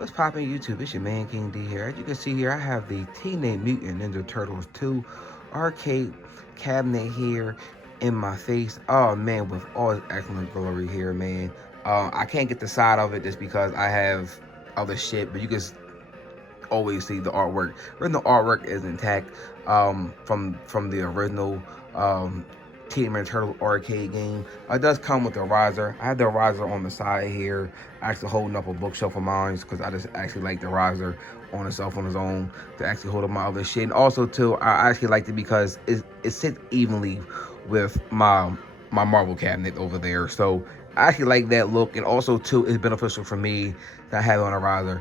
What's poppin' YouTube? It's your man King D here. As you can see here, I have the Teenage Mutant Ninja Turtles 2 arcade cabinet here in my face. Oh man, with all its excellent glory here, man. I can't get the side of it just because I have other shit, but you can always see the artwork. Original artwork is intact from the original Teenage Mutant Turtle arcade game. It does come with a riser. I have the riser on the side here, actually holding up a bookshelf of mine because I just actually like the riser on itself on its own to actually hold up my other shit. And also too, I actually liked it because it sits evenly with my Marvel cabinet over there. So I actually like that look, and also too, it's beneficial for me to have it on a riser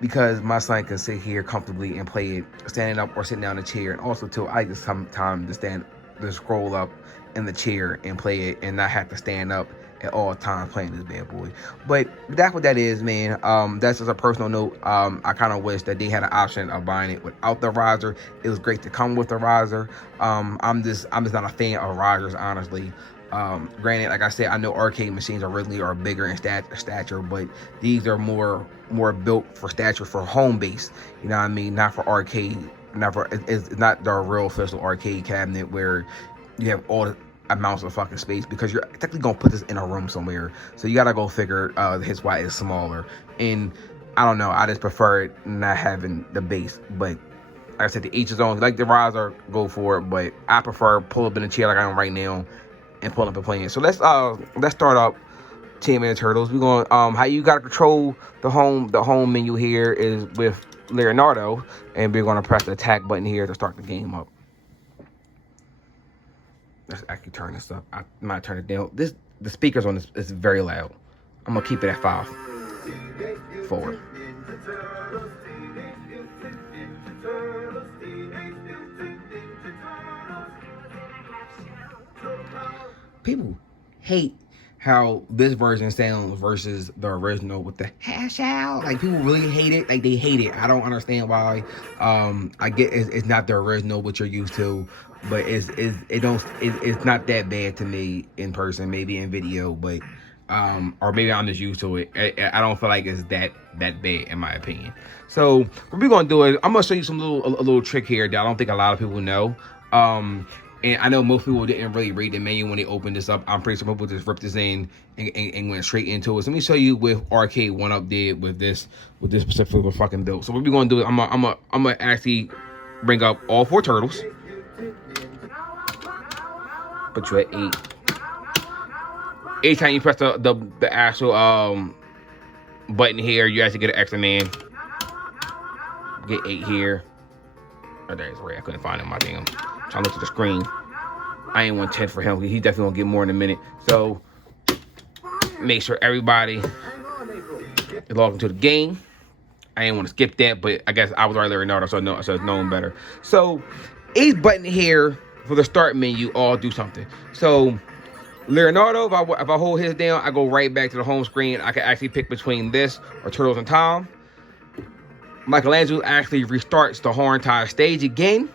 because my son can sit here comfortably and play it standing up or sitting down in a chair. And also too, I just sometimes to scroll up in the chair and play it and not have to stand up at all times playing this bad boy. But that's what that is, man. That's just a personal note. I kind of wish that they had an option of buying it without the riser. It was great to come with the riser. I'm just not a fan of risers, honestly. Granted, like I said, I know arcade machines are bigger in stature, but these are more built for stature for home base. You know what I mean? Not for arcade. It's not the real official arcade cabinet where you have all the amounts of fucking space, because you're technically gonna put this in a room somewhere. So you gotta go figure his why is smaller. And I don't know. I just prefer it not having the base, but. Like I said, to each his own. Like the riser, go for it. But I prefer pull up in a chair like I am right now and pull up and play it. So let's start up Teenage Mutant Turtles. We're going how you gotta control the home menu here is with Leonardo, and we're gonna press the attack button here to start the game up. Let's actually turn this up. I might turn it down. The speakers on this is very loud. I'm gonna keep it at 5. 4. People hate how this version sounds versus the original with the hash out. Like, people really hate it. Like, they hate it. I don't understand why. I get it's not the original what you're used to, but it's not that bad to me in person. Maybe in video, but or maybe I'm just used to it. I don't feel like it's that bad in my opinion. So what we're gonna do is I'm gonna show you a little trick here that I don't think a lot of people know. And I know most people didn't really read the menu when they opened this up. I'm pretty sure people just ripped this in and went straight into it. So let me show you what Arcade1up did with this specific fucking build. So what we're gonna do is I'm gonna actually bring up all 4 turtles. Put you at 8. Each time you press the actual button here, you actually get an extra man. Get 8 here. Oh, there's Ray. I couldn't find him. My damn. Trying to look at the screen. I ain't want 10 for him. He definitely gonna get more in a minute. So make sure everybody is logged into the game. I didn't want to skip that, but I guess I was already Leonardo, so I should have known better. So each button here for the start menu all do something. So Leonardo, if I hold his down, I go right back to the home screen. I can actually pick between this or Turtles in Time. Michelangelo actually restarts the whole entire stage again.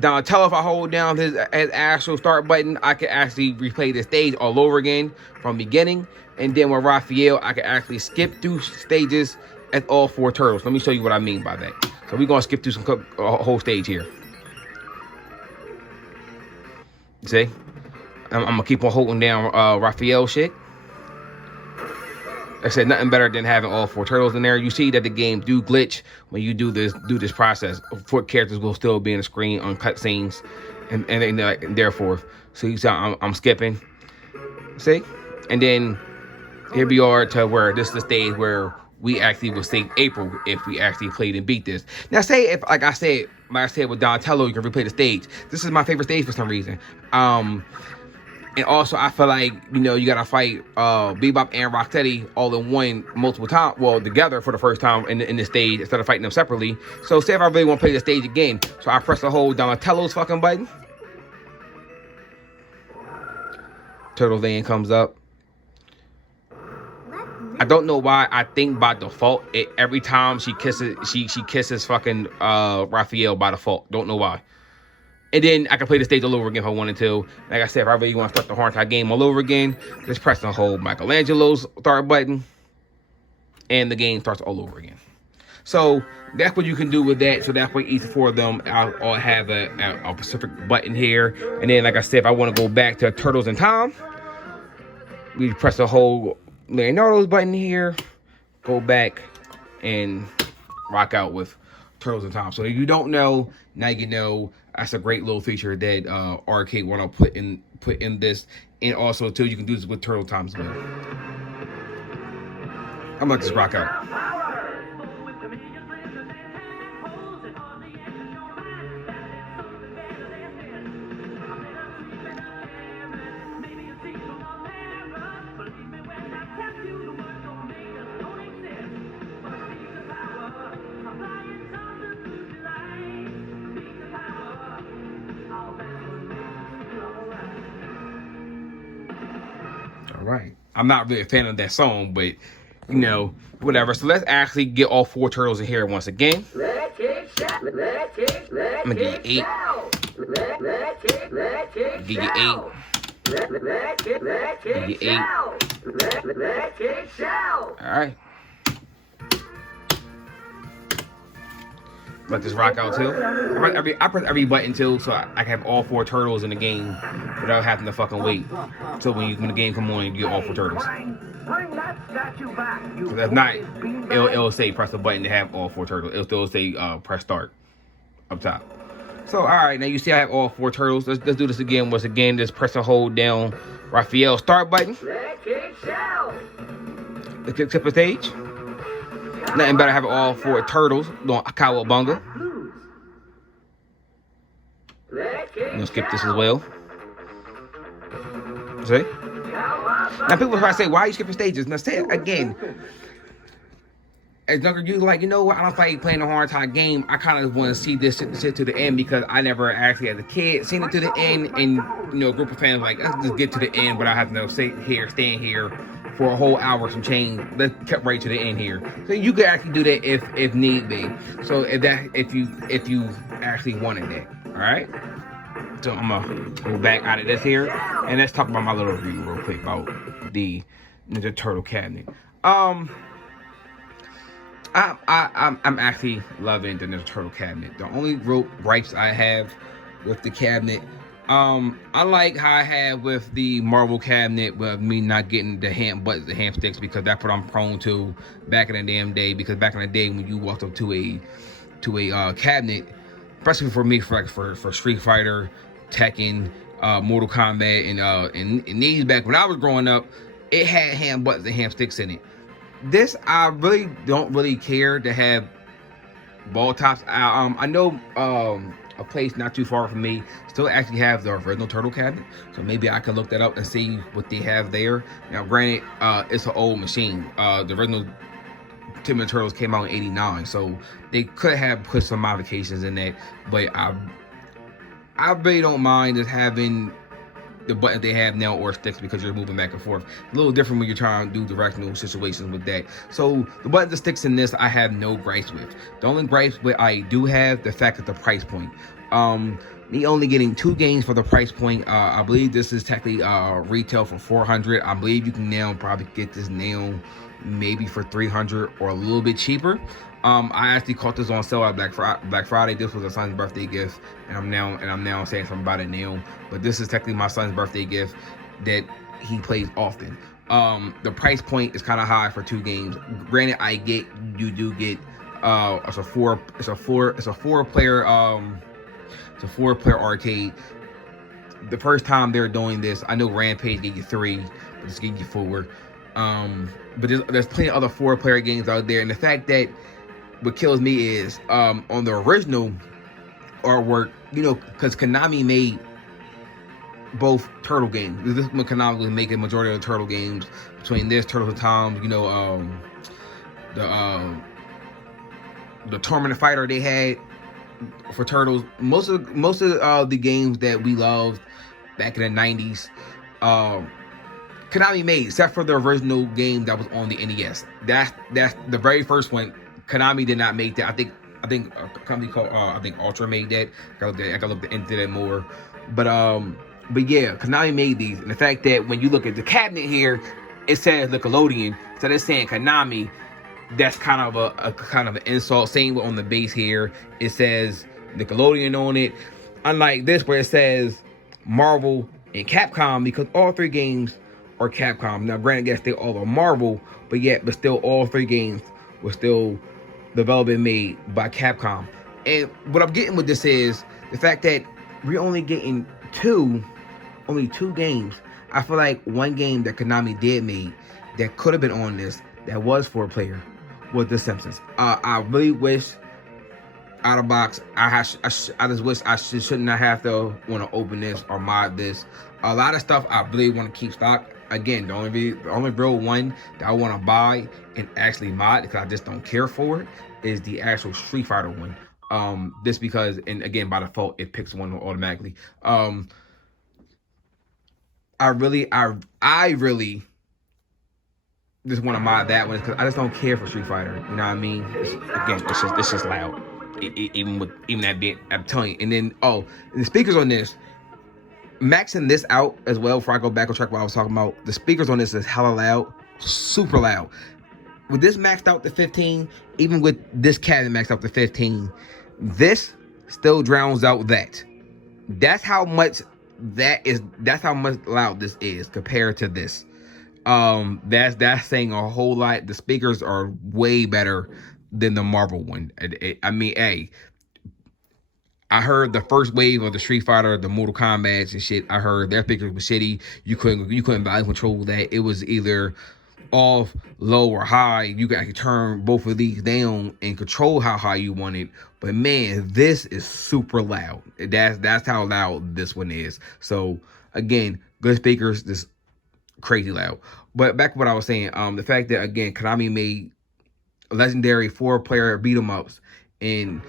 Donatello, if I hold down his actual start button, I can actually replay the stage all over again from beginning. And then with Raphael, I can actually skip through stages at all 4 turtles. Let me show you what I mean by that. So we're gonna skip through some whole stage here. See, I'm gonna keep on holding down Raphael shit. I said nothing better than having all 4 turtles in there. You see that the game do glitch when you do this process. 4 characters will still be in the screen on cutscenes and therefore. So you see I'm skipping. See? And then here we are to where this is the stage where we actually will save April if we actually played and beat this. Now say if like I said with Donatello, you can replay the stage. This is my favorite stage for some reason. And also, I feel like, you know, you gotta fight Bebop and Rocksteady all in one multiple times, well, together for the first time in the stage instead of fighting them separately. So, say if I really want to play the stage again, so I press the whole Donatello's fucking button. Turtle Van comes up. I don't know why. I think by default, every time she kisses fucking Raphael by default. Don't know why. And then I can play the stage all over again if I wanted to. Like I said, if I really want to start the whole entire game all over again, just press the whole Michelangelo's start button. and the game starts all over again. So that's what you can do with that. So that's why each four of them I'll have a specific button here. And then, like I said, if I want to go back to Turtles in Time, we press the whole Leonardo's button here, go back and rock out with Turtles in Time. So if you don't know, now you know. That's a great little feature that Arcade1up put in this. And also too, you can do this with Turtle Time as well. I'm gonna just rock out. Right. I'm not really a fan of that song, but you know, whatever. So let's actually get all four turtles in here once again. I'm gonna give you 8. Give you 8. Give you 8. Alright. Let this rock out too. I press every button too, so I can have all four turtles in the game without having to fucking wait. So when the game come on, you get all four turtles. So if not, it'll say press the button to have all four turtles. It'll still say press start up top. So alright, now you see I have all four turtles. Let's do this again. Once again, just press and hold down Raphael's start button. Let's skip the stage. Nothing better have all four turtles doing Cowabunga. I'm gonna skip this as well. See? Now people try to say, why are you skipping stages? Now say it again. As younger you like, you know what? I don't like playing a hard time game. I kind of want to see this shit to the end because I never actually, as a kid, seen it to the end. And you know, a group of fans like, let's just get to the end without having to stand here for a whole hour some change. Let's get right to the end here. So you could actually do that if need be. So if you actually wanted that, all right. So I'm gonna go back out of this here and let's talk about my little review real quick about the Ninja Turtle cabinet. I'm actually loving the Ninja Turtle cabinet. The only real gripes I have with the cabinet, I like how I have with the Marvel cabinet with me not getting the hand buttons, the hand sticks, because that's what I'm prone to back in the damn day. Because back in the day when you walked up to a cabinet, especially for me for Street Fighter, Tekken, Mortal Kombat, and these back when I was growing up, it had hand buttons and hand sticks in it. This I really don't really care to have ball tops. I know a place not too far from me still actually have the original turtle cabinet, so maybe I can look that up and see what they have there. Now granted, it's an old machine. The original Mutant Turtles came out in '89, so they could have put some modifications in that, but I really don't mind just having the buttons they have now or sticks because you're moving back and forth. A little different when you're trying to do directional situations with that. So the buttons and sticks in this I have no gripes with. The only gripes with I do have the fact that the price point. Me only getting 2 games for the price point. I believe this is technically retail for $400. I believe you can now probably get this now maybe for $300 or a little bit cheaper. I actually caught this on sale at Black Friday. This was a son's birthday gift, and I'm now saying something about it now. But this is technically my son's birthday gift that he plays often. The price point is kind of high for 2 games. Granted, you do get it's a four player arcade. The first time they're doing this, I know Rampage gave you 3, but this gave you 4. But there's plenty of other 4-player games out there, and the fact that what kills me is on the original artwork, you know, because Konami made both turtle games. This when Konami was making majority of the turtle games. Between this, Turtles in Time, you know, the Tournament Fighter they had for Turtles. Most of the games that we loved back in the 90s, Konami made, except for the original game that was on the NES. That's the very first one. Konami did not make that. I think a company called Ultra made that. I gotta look into that more. But yeah, Konami made these, and the fact that when you look at the cabinet here, it says Nickelodeon, so they're saying Konami. that's kind of a kind of an insult. Same on the base here, it says Nickelodeon on it. Unlike this, where it says Marvel and Capcom, because all three games are Capcom. Now, granted, yes, they all are Marvel, but still, all three games were still developed and made by Capcom. And what I'm getting with this is the fact that we're only getting only two games. I feel like one game that Konami did make that could have been on this, that was 4-player, was The Simpsons. I really wish out of box, I just wish I should not have to want to open this or mod this. A lot of stuff I really want to keep stock. Again, the only real one that I want to buy and actually mod, because I just don't care for it, is the actual Street Fighter one. Just because, and again, by default, it picks one automatically. I really just want to mod that one because I just don't care for Street Fighter. You know what I mean? It's just loud. Even that bit, I'm telling you. And then, the speakers on this, maxing this out as well before I go back on track what I was talking about. The speakers on this is hella loud, super loud. With this maxed out to 15, even with this cabinet maxed out to 15, this still drowns out that. That's how much that's how much loud this is compared to this. That's saying a whole lot. The speakers are way better than the Marvel one. I mean, hey, I heard the first wave of the Street Fighter, the Mortal Kombat and shit. I heard their speakers was shitty. You couldn't value control that. It was either off, low, or high. You could actually turn both of these down and control how high you want it. But man, this is super loud. That's how loud this one is. So again, good speakers, just crazy loud. But back to what I was saying, the fact that again Konami made legendary 4-player beat 'em ups, and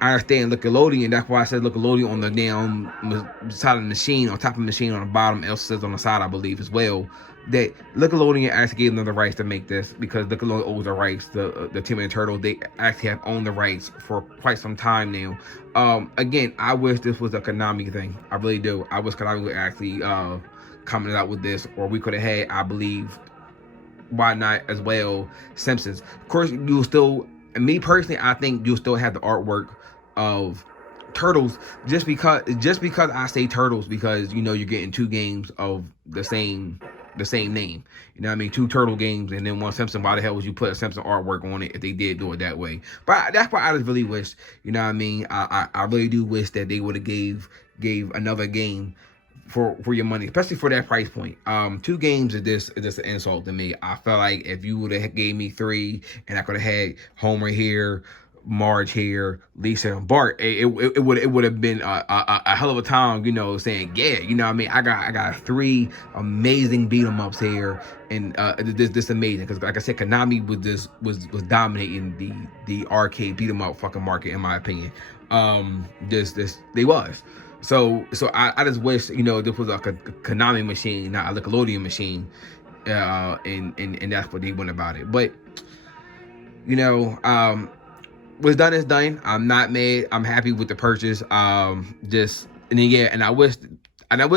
I understand Nickelodeon. That's why I said Nickelodeon on the damn side of the machine, on top of the machine, on the bottom. Else says on the side, I believe as well. That Nickelodeon actually gave them the rights to make this because Nickelodeon owns the rights. The Tim and Turtles, they actually have owned the rights for quite some time now. Again, I wish this was a Konami thing. I really do. I wish Konami would actually coming out with this, or we could have had, I believe, why not as well, Simpsons. Of course, you'll still, me personally, I think you'll still have the artwork of Turtles, just because I say Turtles, because you know you're getting two games of the same name. You know what I mean? Two Turtle games and then one Simpson. Why the hell would you put a Simpson artwork on it if they did do it that way? But that's why I just really wish, you know what I mean? I really do wish that they would have gave another game for your money, especially for that price point. 2 games is just an insult to me. I felt like if you would have gave me 3 and I could have had Homer here, Marge here, Lisa and Bart, it would have been a hell of a time, you know, saying, yeah, you know what I mean? I got 3 amazing beat 'em ups here, and this amazing, because like I said, Konami was dominating the arcade beat 'em up fucking market, in my opinion. They was. So I just wish, you know, this was a Konami machine, not a Nickelodeon machine, and that's what they went about it. But you know, what's done is done. I'm not mad. I'm happy with the purchase. And I wish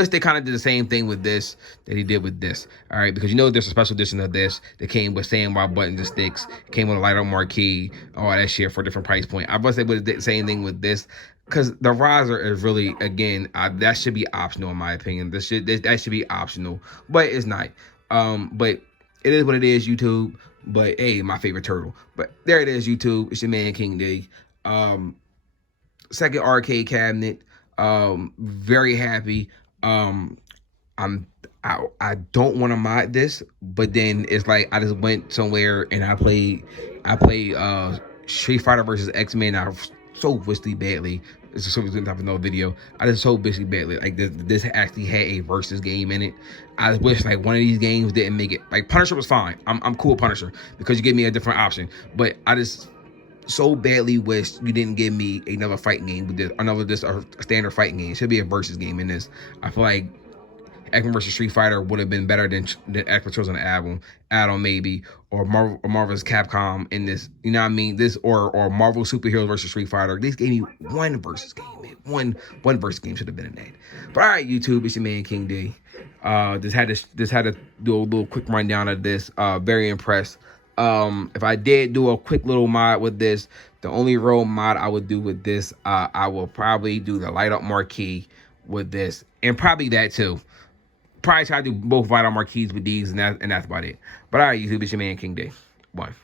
they kind of did the same thing with this that he did with this. All right, because you know there's a special edition of this that came with SandWire buttons and sticks, came with a light up marquee, all that shit for a different price point. I wish they would have did the same thing with this, because the riser is really, again, that should be optional in my opinion. That should be optional, but it's not. But it is what it is, YouTube. But hey, my favorite turtle. But there it is, YouTube. It's your man King D. Second arcade cabinet. Very happy. I don't want to mod this, but then it's like I just went somewhere and I played Street Fighter versus X-Men. I so vicious badly. It's just something type of no video. I just so vicious badly. Like this actually had a versus game in it. I wish like one of these games didn't make it. Like Punisher was fine. I'm cool with Punisher because you gave me a different option. But I just so badly wish you didn't give me another fighting game with this, a standard fighting game. It should be a versus game in this. I feel like X-Men vs Street Fighter would have been better than X-Men Chosen add-on maybe, or Marvel's Capcom in this. You know what I mean? This or Marvel Superheroes versus Street Fighter. This gave me one versus game, man. One versus game should have been in that. But all right, YouTube, it's your man King D. Just had to do a little quick rundown of this. Very impressed. If I did do a quick little mod with this, the only road mod I would do with this, I will probably do the light up marquee with this, and probably that too. Probably try to do both light up marquees with these, and that's about it. But all right, YouTube, it's your man King Day. One.